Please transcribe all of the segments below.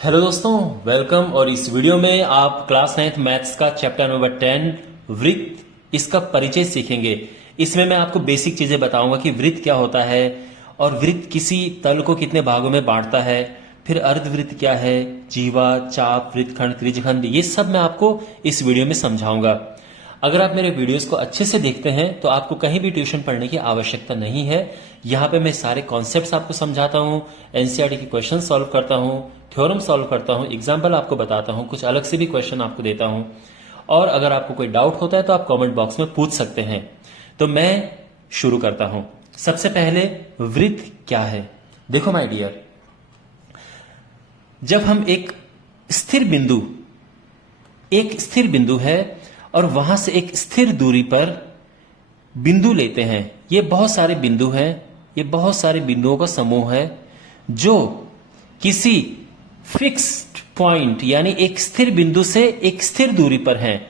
Hello दोस्तों, welcome. और इस वीडियो में आप क्लास 9th मैथ्स का चैप्टर नंबर 10 वृत्त इसका परिचय सीखेंगे। इसमें मैं आपको बेसिक चीजें बताऊंगा कि वृत्त क्या होता है और वृत्त किसी तल को कितने भागों में बांटता है, फिर अर्धवृत्त क्या है, जीवा, चाप, वृत्तखंड, त्रिज्यखंड, ये सब मैं आपको इस वीडियो में समझाऊंगा। अगर आप मेरे वीडियोस को अच्छे से देखते हैं तो आपको कहीं भी ट्यूशन पढ़ने की आवश्यकता नहीं है। यहाँ पे मैं सारे कॉन्सेप्ट्स आपको समझाता हूँ, एनसीईआरटी के क्वेश्चन सॉल्व करता हूँ, थ्योरम सॉल्व करता हूँ, एग्जाम्पल आपको बताता हूँ, कुछ अलग से भी क्वेश्चन आपको देता हूँ। और अगर आपको कोई डाउट होता है तो आप कमेंट बॉक्स में पूछ सकते हैं। तो मैं शुरू करता हूँ। सबसे पहले वृत्त क्या है। देखो माय डियर, जब हम एक स्थिर बिंदु है और वहां से एक स्थिर दूरी पर बिंदु लेते हैं, ये बहुत सारे बिंदु हैं, ये बहुत सारे बिंदुओं का समूह है जो किसी फिक्स्ड पॉइंट यानी एक स्थिर बिंदु से एक स्थिर दूरी पर हैं।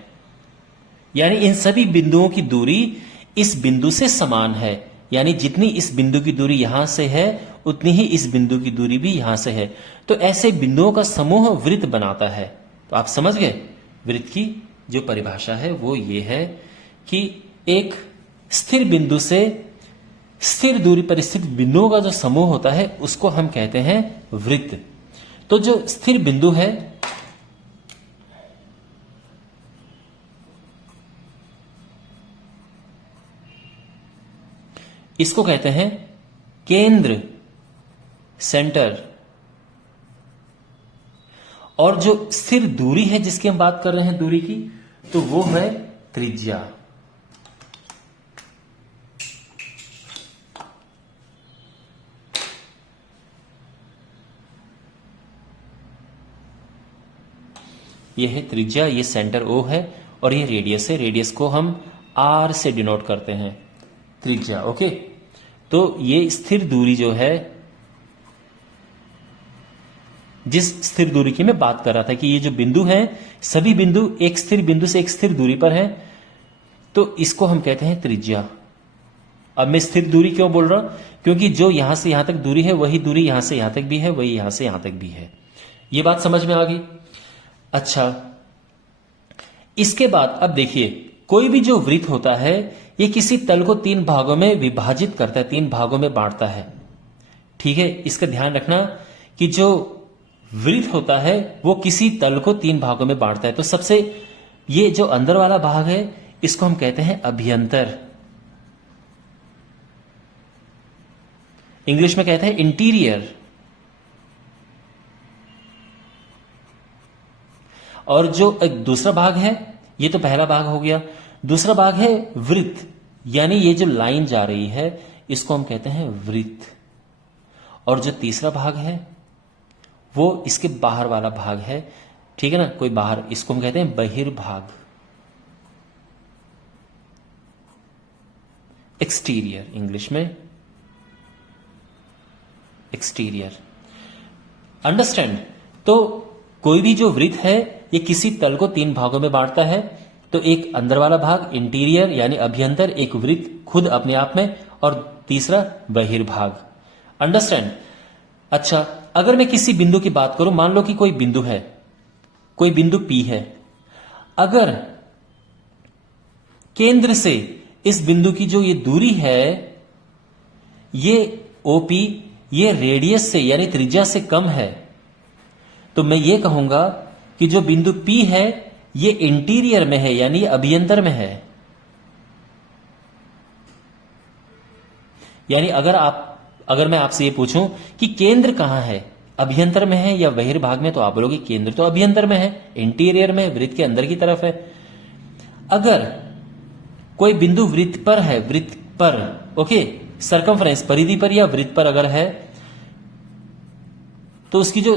यानी इन सभी बिंदुओं की दूरी इस बिंदु से समान है, यानी जितनी इस बिंदु की दूरी यहां से है उतनी ही इस बिंदु की दूरी भी यहां से है। तो ऐसे बिंदुओं का समूह वृत्त बनाता है। तो आप समझ गए, वृत्त की जो परिभाषा है वो ये है कि एक स्थिर बिंदु से स्थिर दूरी पर स्थित बिंदुओं का जो समूह होता है उसको हम कहते हैं वृत्त। तो जो स्थिर बिंदु है इसको कहते हैं केंद्र, सेंटर। और जो स्थिर दूरी है जिसकी हम बात कर रहे हैं दूरी की, तो वो है त्रिज्या। ये है त्रिज्या, ये सेंटर O है और ये रेडियस है। रेडियस को हम R से डिनोट करते हैं, त्रिज्या। ओके, तो ये स्थिर दूरी जो है, जिस स्थिर दूरी की मैं बात कर रहा था कि ये जो बिंदु हैं सभी बिंदु एक स्थिर बिंदु से एक स्थिर दूरी पर हैं, तो इसको हम कहते हैं त्रिज्या। अब मैं स्थिर दूरी क्यों बोल रहा हूं, क्योंकि जो यहां से यहां तक दूरी है वही दूरी यहां से यहां तक भी है, वही यहां से यहां तक भी है। ये बात समझ में आ गई। अच्छा, इसके बाद अब देखिए, कोई भी जो वृत्त होता है ये किसी तल को 3 भागों में विभाजित करता है, 3 भागों में बांटता है। ठीक है, इसका ध्यान रखना कि जो वृत्त होता है वो किसी तल को 3 भागों में बांटता है। तो सबसे ये जो अंदर वाला भाग है इसको हम कहते हैं अभ्यंतर, इंग्लिश में कहते हैं इंटीरियर। और जो एक दूसरा भाग है, ये तो पहला भाग हो गया, दूसरा भाग है वृत्त, यानी ये जो लाइन जा रही है इसको हम कहते हैं वृत्त। और जो तीसरा भाग है वो इसके बाहर वाला भाग है, ठीक है ना, कोई बाहर, इसको हम कहते हैं बहिर्भाग, एक्सटीरियर, इंग्लिश में एक्सटीरियर। अंडरस्टैंड। तो कोई भी जो वृत्त है ये किसी तल को 3 भागों में बांटता है। तो एक अंदर वाला भाग इंटीरियर यानी अभ्यंतर, एक वृत्त खुद अपने आप में, और तीसरा बहिर्भाग। अंडरस्टैंड। अच्छा, अगर मैं किसी बिंदु की बात करूं, मान लो कि कोई बिंदु है, कोई बिंदु P है। अगर केंद्र से इस बिंदु की जो ये दूरी है, ये OP, ये रेडियस से यानी त्रिज्या से कम है, तो मैं ये कहूंगा कि जो बिंदु P है ये इंटीरियर में है, यानी अभ्यंतर में है। यानी अगर मैं आपसे ये पूछूं कि केंद्र कहां है, अभ्यंतर में है या बहिर्भाग में, तो आप बोलोगे केंद्र तो अभ्यंतर में है, इंटीरियर में, वृत्त के अंदर की तरफ है। अगर कोई बिंदु वृत्त पर है, वृत्त पर, ओके, सरकमफ्रेंस, परिधि पर या वृत्त पर अगर है, तो उसकी जो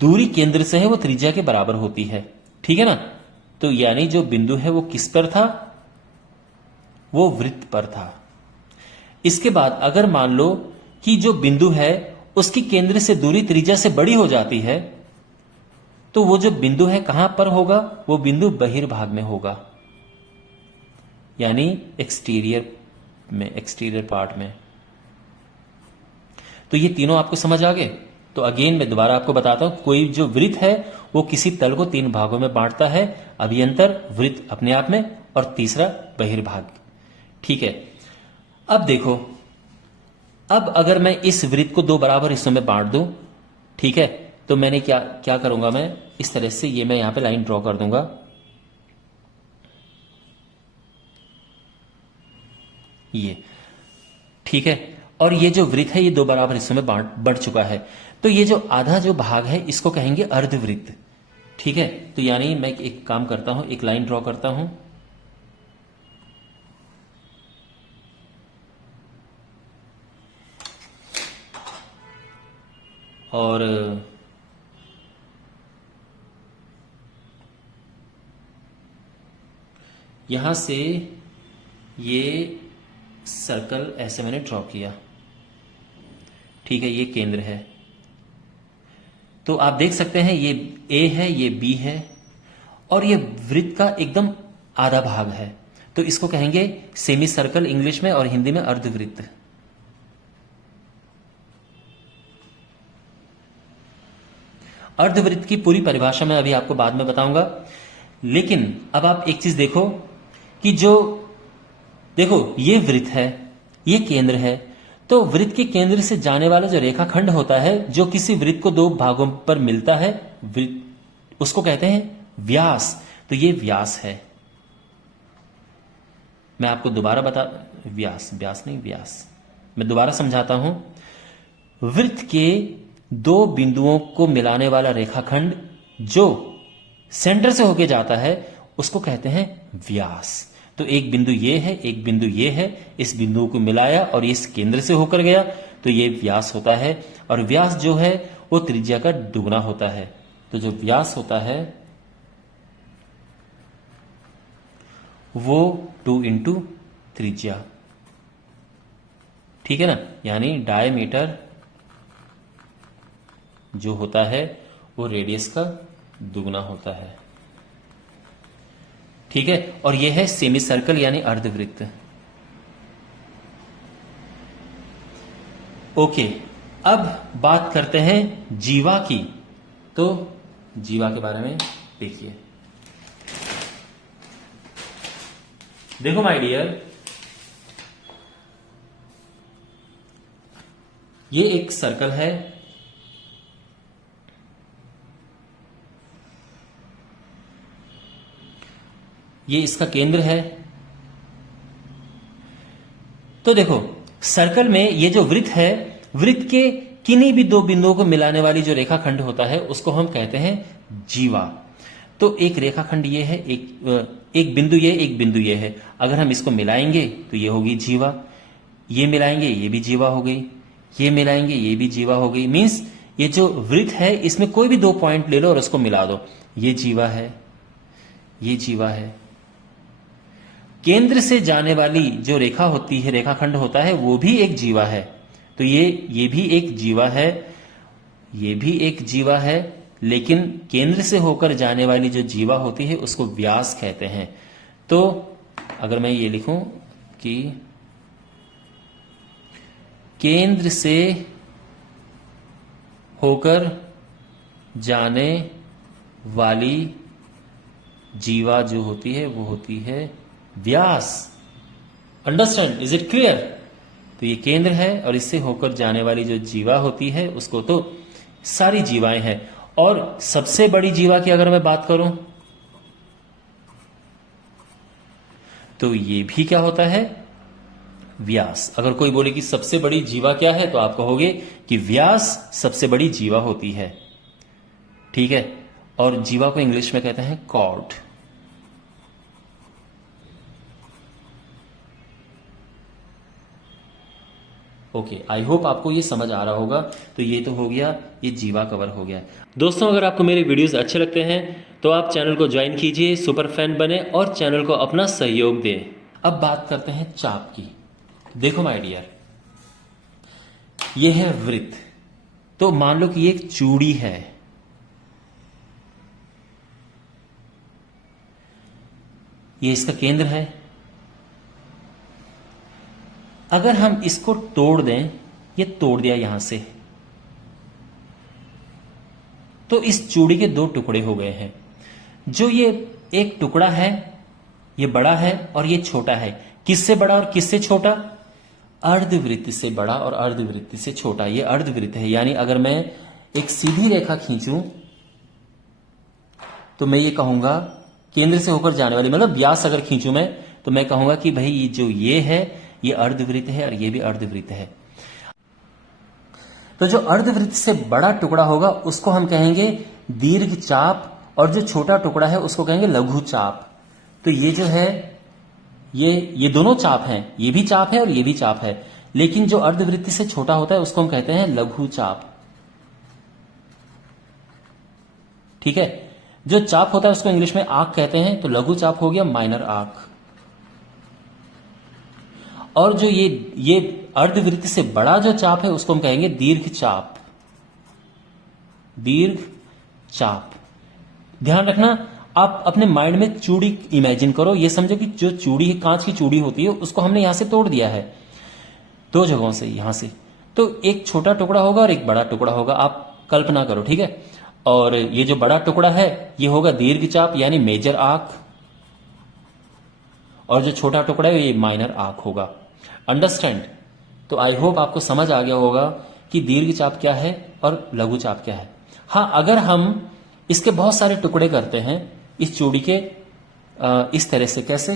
दूरी केंद्र से है वो त्रिज्या के बराबर होती है। ठीक है ना। तो यानी जो बिंदु है वो किस पर था, वो वृत्त पर था। इसके बाद अगर मान लो कि जो बिंदु है उसकी केंद्र से दूरी त्रिज्या से बड़ी हो जाती है, तो वो जो बिंदु है कहां पर होगा, वो बिंदु बहिर्भाग में होगा, यानी एक्सटीरियर में, एक्सटीरियर पार्ट में। तो ये तीनों आपको समझ आ गए। तो अगेन मैं दोबारा आपको बताता हूं, कोई जो वृत्त है वो किसी तल को 3 भागों में बांटता है, अभ्यंतर वृत्त अपने आप में, और तीसरा बहिर्भाग। ठीक है, अब देखो, अब अगर मैं इस वृत्त को 2 बराबर हिस्सों में बांट दूं, ठीक है, तो मैंने क्या क्या करूंगा, मैं इस तरह से ये मैं यहां पे लाइन ड्रॉ कर दूंगा। ये ठीक है, और ये जो वृत्त है ये 2 बराबर हिस्सों में बढ़ चुका है। तो ये जो आधा जो भाग है इसको कहेंगे अर्धवृत्त। ठीक है, तो यानी मैं एक काम करता हूं, एक लाइन ड्रॉ करता हूं, और यहां से ये सर्कल ऐसे मैंने ड्रॉ किया। ठीक है, ये केंद्र है। तो आप देख सकते हैं ये ए है, ये बी है, और ये वृत्त का एकदम आधा भाग है। तो इसको कहेंगे सेमी सर्कल इंग्लिश में, और हिंदी में अर्धवृत्त। अर्धवृत्त की पूरी परिभाषा मैं अभी आपको बाद में बताऊंगा, लेकिन अब आप एक चीज देखो कि जो देखो ये वृत्त है, ये केंद्र है, तो वृत्त के केंद्र से जाने वाला जो रेखाखंड होता है, जो किसी वृत्त को 2 भागों पर मिलता है, उसको कहते हैं व्यास। तो ये व्यास है। मैं आपको दोबारा व्यास, व्यास नहीं, व्यास। मैं दोबारा समझाता हूं, वृत्त के 2 बिंदुओं को मिलाने वाला रेखाखंड जो सेंटर से होके जाता है उसको कहते हैं व्यास। तो एक बिंदु ये है, एक बिंदु ये है, इस बिंदु को मिलाया और इस केंद्र से होकर गया, तो ये व्यास होता है। और व्यास जो है वो त्रिज्या का दुगना होता है। तो जो व्यास होता है वो 2 इंटू त्रिज्या। ठीक है ना, यानी डायमीटर जो होता है वो रेडियस का दुगना होता है। ठीक है, और यह है सेमी सर्कल यानी अर्धवृत्त। ओके, अब बात करते हैं जीवा की। तो जीवा के बारे में देखिए, देखो माय डियर, ये एक सर्कल है, ये इसका केंद्र है। तो देखो सर्कल में ये जो वृत्त है, वृत्त के किन्हीं भी 2 बिंदुओं को मिलाने वाली जो रेखाखंड होता है उसको हम कहते हैं जीवा। तो एक रेखाखंड ये है, एक बिंदु ये, एक बिंदु ये है। अगर हम इसको मिलाएंगे तो ये होगी जीवा, ये मिलाएंगे ये भी जीवा हो गई, ये मिलाएंगे ये भी जीवा हो गई। मीन्स ये जो वृत्त है इसमें कोई भी 2 पॉइंट ले लो और उसको मिला दो, ये जीवा है, ये जीवा है। केंद्र से जाने वाली जो रेखा होती है, रेखाखंड होता है, वो भी एक जीवा है। तो ये भी एक जीवा है, ये भी एक जीवा है, लेकिन केंद्र से होकर जाने वाली जो जीवा होती है उसको व्यास कहते हैं। तो अगर मैं ये लिखूं कि केंद्र से होकर जाने वाली जीवा जो होती है वो होती है Vyas. Understand, is it clear? तो ये केंद्र है और इससे होकर जाने वाली जो जीवा होती है उसको तो सारी जीवाएं हैं। और सबसे बड़ी जीवा की अगर मैं बात करूं तो ये भी क्या होता है, व्यास। अगर कोई बोले कि सबसे बड़ी जीवा क्या है तो आप कहोगे कि व्यास सबसे बड़ी जीवा होती है। ठीक है, और जीवा को इंग्लिश में कहते हैं कॉर्ड। ओके, आई होप आपको ये समझ आ रहा होगा। तो ये तो हो गया, ये जीवा कवर हो गया। दोस्तों अगर आपको मेरे वीडियोस अच्छे लगते हैं तो आप चैनल को ज्वाइन कीजिए, सुपर फैन बने और चैनल को अपना सहयोग दें। अब बात करते हैं चाप की। देखो माय डियर, ये है वृत्त। तो मान लो कि ये एक चूड़ी है, ये इसका केंद्र है। अगर हम इसको तोड़ दें, ये तोड़ दिया यहां से, तो इस चूड़ी के दो टुकड़े हो गए हैं। जो ये एक टुकड़ा है ये बड़ा है और ये छोटा है। किससे बड़ा और किससे छोटा? अर्धवृत्त से बड़ा और अर्धवृत्त से छोटा। ये अर्धवृत्त है, यानी अगर मैं एक सीधी रेखा खींचूं तो मैं ये कहूंगा केंद्र से होकर जाने वाली, मतलब व्यास अगर खींचूं मैं, तो मैं कहूंगा कि भाई ये जो ये है ये अर्धवृत्त है और ये भी अर्धवृत्त है। तो जो अर्धवृत्त से बड़ा टुकड़ा होगा उसको हम कहेंगे दीर्घ चाप, और जो छोटा टुकड़ा है उसको कहेंगे लघु चाप। तो ये जो है ये दोनों चाप हैं, ये भी चाप है और ये भी चाप है, लेकिन जो अर्धवृत्त से छोटा होता है उसको हम कहते हैं लघु चाप। ठीक है, जो चाप होता है उसको इंग्लिश में आर्क कहते हैं, तो लघु चाप हो गया माइनर आर्क। और जो ये अर्धवृत्त से बड़ा जो चाप है उसको हम कहेंगे दीर्घ चाप। दीर्घ चाप। ध्यान रखना, आप अपने माइंड में चूड़ी इमेजिन करो, ये समझो कि जो चूड़ी है, कांच की चूड़ी होती है, उसको हमने यहां से तोड़ दिया है दो जगहों से, यहां से। तो एक छोटा टुकड़ा होगा और एक बड़ा टुकड़ा होगा, आप कल्पना करो, ठीक है। और ये जो बड़ा टुकड़ा है ये होगा दीर्घ चाप यानी मेजर आर्क, और जो छोटा टुकड़ा है ये माइनर आर्क होगा। अंडरस्टैंड? तो आई होप आपको समझ आ गया होगा कि दीर्घ चाप क्या है और लघु चाप क्या है। हां, अगर हम इसके बहुत सारे टुकड़े करते हैं इस चूड़ी के, इस तरह से, कैसे?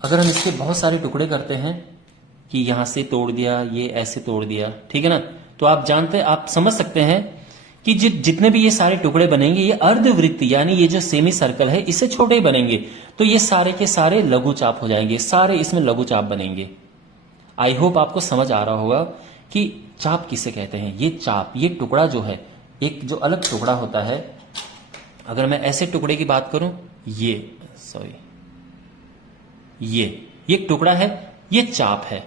अगर हम इसके बहुत सारे टुकड़े करते हैं कि यहां से तोड़ दिया, ये ऐसे तोड़ दिया, ठीक है ना, तो आप जानते, आप समझ सकते हैं कि जितने भी ये सारे टुकड़े बनेंगे ये अर्धवृत्त यानी ये जो सेमी सर्कल है इससे छोटे ही बनेंगे, तो ये सारे के सारे लघु चाप हो जाएंगे, सारे इसमें लघु चाप बनेंगे। आई होप आपको समझ आ रहा होगा कि चाप किसे कहते हैं। ये चाप, ये टुकड़ा जो है, एक जो अलग टुकड़ा होता है, अगर मैं ऐसे टुकड़े की बात करूं, ये टुकड़ा है, ये चाप है।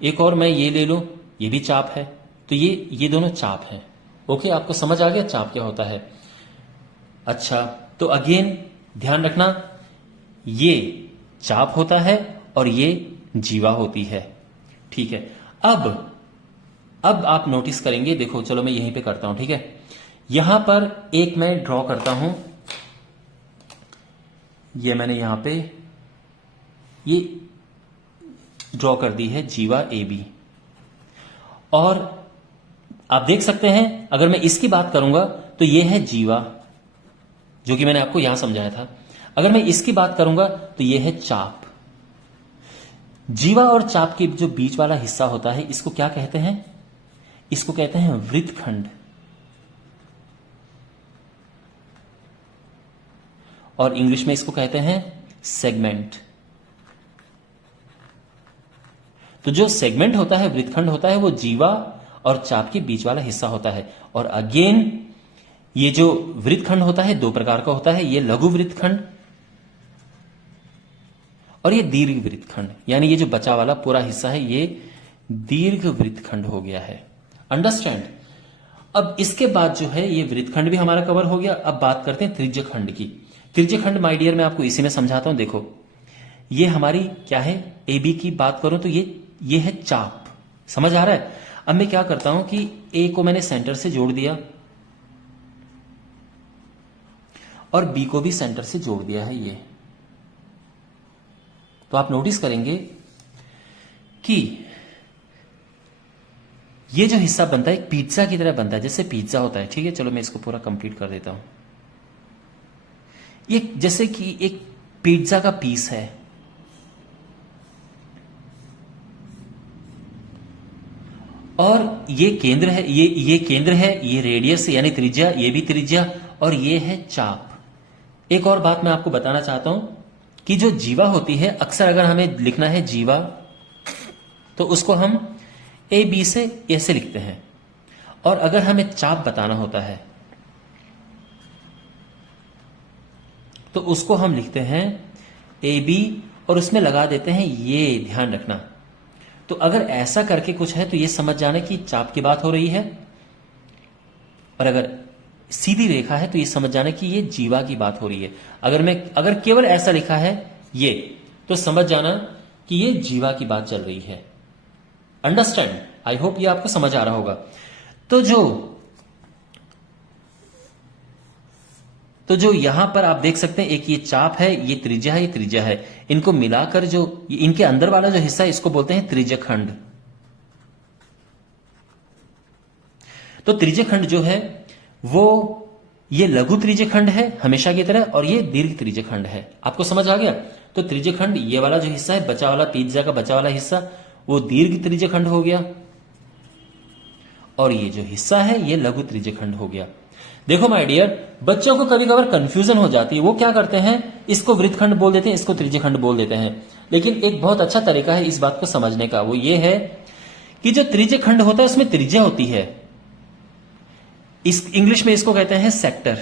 एक और मैं ये ले लूं, ये भी चाप है, तो ये दोनों चाप हैं। ओके, आपको समझ आ गया चाप क्या होता है। अच्छा, तो अगेन ध्यान रखना, ये चाप होता है और ये जीवा होती है। ठीक है, अब आप नोटिस करेंगे, देखो चलो मैं यहीं पे करता हूं, ठीक है। यहां पर एक मैं ड्रॉ करता हूं, ये मैंने यहां पे ये ड्रॉ कर दी है जीवा ए बी, और आप देख सकते हैं अगर मैं इसकी बात करूंगा तो ये है जीवा, जो कि मैंने आपको यहां समझाया था। अगर मैं इसकी बात करूंगा तो ये है चाप। जीवा और चाप के जो बीच वाला हिस्सा होता है इसको क्या कहते हैं? इसको कहते हैं वृत्तखंड, और इंग्लिश में इसको कहते हैं सेगमेंट। तो जो सेगमेंट होता है, वृत्तखंड होता है, वो जीवा और चाप के बीच वाला हिस्सा होता है। और अगेन ये जो वृत्तखंड होता है दो प्रकार का होता है, ये लघु वृत्तखंड और ये दीर्घ वृत्तखंड, यानी ये जो बचा वाला पूरा हिस्सा है ये दीर्घ वृत्तखंड हो गया है। अंडरस्टैंड? अब इसके बाद जो है ये वृत्तखंड भी हमारा कवर हो गया। अब बात करते हैं त्रिज्यखंड की। त्रिज्यखंड माय डियर मैं आपको इसी में समझाता हूं। देखो ये हमारी क्या है, ए बी की बात करूं तो ये है चाप। समझ आ रहा है? अब मैं क्या करता हूं कि ए को मैंने सेंटर से जोड़ दिया और बी को भी सेंटर से जोड़ दिया है ये। तो आप नोटिस करेंगे कि ये जो हिस्सा बनता है एक पिज्जा की तरह बनता है, जैसे पिज्जा होता है। ठीक है, चलो मैं इसको पूरा कंप्लीट कर देता हूं। ये जैसे कि एक पिज्जा का पीस है, और ये केंद्र है, ये केंद्र है, ये रेडियस यानी त्रिज्या, ये भी त्रिज्या, और ये है चाप। एक और बात मैं आपको बताना चाहता हूं कि जो जीवा होती है, अक्सर अगर हमें लिखना है जीवा तो उसको हम ए बी से ऐसे लिखते हैं, और अगर हमें चाप बताना होता है तो उसको हम लिखते हैं ए बी और उसमें लगा देते हैं ये। ध्यान रखना, तो अगर ऐसा करके कुछ है तो ये समझ जाना कि चाप की बात हो रही है, और अगर सीधी रेखा है तो ये समझ जाना कि ये जीवा की बात हो रही है। अगर केवल ऐसा लिखा है ये, तो समझ जाना कि ये जीवा की बात चल रही है। अंडरस्टैंड? आई होप ये आपको समझ आ रहा होगा। तो जो यहां पर आप देख सकते हैं, एक ये चाप है, ये त्रिज्या है, ये त्रिज्या है, इनको मिलाकर जो इनके अंदर वाला जो हिस्सा है इसको बोलते हैं त्रिज्यखंड। तो त्रिज्यखंड जो है वो ये लघु त्रिज्यखंड है हमेशा की तरह, और ये दीर्घ त्रिज्यखंड है। आपको समझ आ गया? तो त्रिज्यखंड ये वाला जो हिस्सा है, बचा वाला पिज्जा का बचा वाला हिस्सा, वो दीर्घ त्रिज्यखंड हो गया, और ये जो हिस्सा है ये लघु त्रिज्यखंड हो गया। देखो माय डियर, बच्चों को कभी कभार कंफ्यूजन हो जाती है, वो क्या करते हैं, इसको वृत्तखंड बोल देते हैं, इसको त्रिज्यखंड बोल देते हैं। लेकिन एक बहुत अच्छा तरीका है इस बात को समझने का, वो ये है कि जो त्रिज्यखंड होता है उसमें त्रिज्या होती है। इस इंग्लिश में इसको कहते हैं सेक्टर,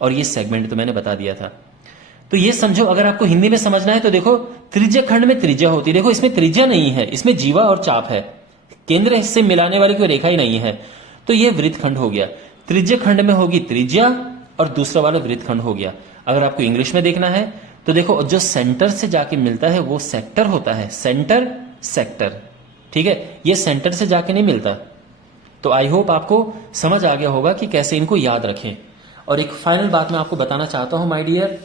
और ये सेगमेंट तो मैंने बता दिया था। तो ये समझो, अगर आपको हिंदी में समझना है तो देखो, त्रिज्यखंड में त्रिज्या होती है। देखो इसमें त्रिज्या नहीं है, इसमें जीवा और चाप है, केंद्र हिस्से मिलाने वाली कोई रेखा ही नहीं है। तो ये वृत्तखंड हो गया। त्रिज्यखंड में होगी त्रिज्या और दूसरा वाला वृत्तखंड हो गया। अगर आपको इंग्लिश में देखना है तो देखो, जो सेंटर से जाके मिलता है वो सेक्टर होता है, सेंटर सेक्टर, ठीक है, ये सेंटर से जाके नहीं मिलता। तो आई होप आपको समझ आ गया होगा कि कैसे इनको याद रखें। और एक फाइनल बात मैं आपको बताना चाहता हूं माय डियर,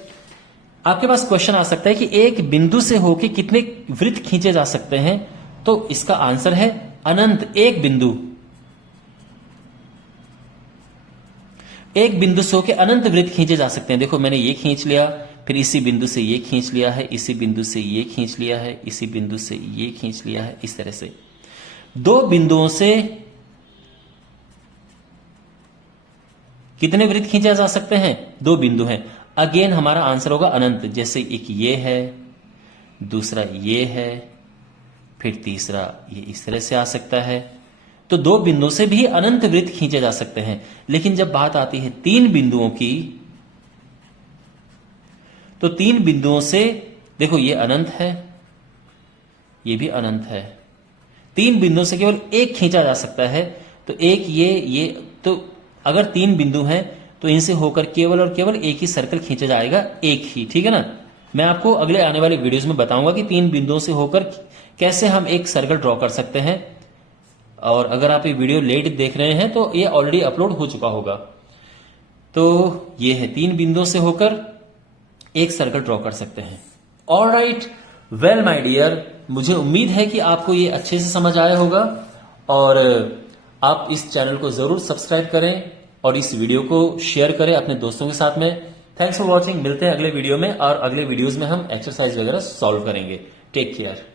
आपके पास क्वेश्चन आ सकता है कि एक बिंदु से होके कितने वृत्त खींचे जा सकते हैं, तो इसका आंसर है अनंत। एक बिंदु से होके अनंत वृत्त खींचे जा सकते हैं। देखो मैंने ये खींच लिया, फिर इसी बिंदु से ये खींच लिया है, इसी बिंदु से ये खींच लिया है, इसी बिंदु से ये खींच लिया है, इस तरह से दो बिंदुओं से कितने वृत्त खींचे जा सकते हैं, दो बिंदु हैं। अगेन हमारा आंसर होगा अनंत। जैसे एक ये है, दूसरा ये है, फिर तीसरा ये इस तरह से आ सकता है। तो दो बिंदुओं से भी अनंत वृत्त खींचे जा सकते हैं। लेकिन जब बात आती है तीन बिंदुओं की, तो तीन बिंदुओं से देखो ये अनंत है, ये भी अनंत है। तीन बिंदुओं से केवल एक खींचा जा सकता है। तो एक ये तो अगर तीन बिंदु हैं तो इनसे होकर केवल और केवल एक ही सर्कल खींचा जाएगा, एक ही, ठीक है ना। मैं आपको अगले आने वाले वीडियोस में बताऊंगा कि तीन बिंदुओं से होकर कैसे हम एक सर्कल ड्रॉ कर सकते हैं। और अगर आप ये वीडियो लेट देख रहे हैं तो ये ऑलरेडी अपलोड हो चुका होगा। तो ये है, तीन बिंदुओं से होकर एक सर्कल ड्रॉ कर सकते हैं। ऑलराइट, वेल माय डियर, मुझे उम्मीद है कि आपको ये अच्छे से समझ आया होगा, और आप इस चैनल को जरूर सब्सक्राइब करें और इस वीडियो को शेयर करें अपने दोस्तों के साथ में। Thanks for watching. मिलते हैं अगले वीडियो में, और अगले वीडियोज में हम एक्सरसाइज वगैरह सॉल्व करेंगे। Take care.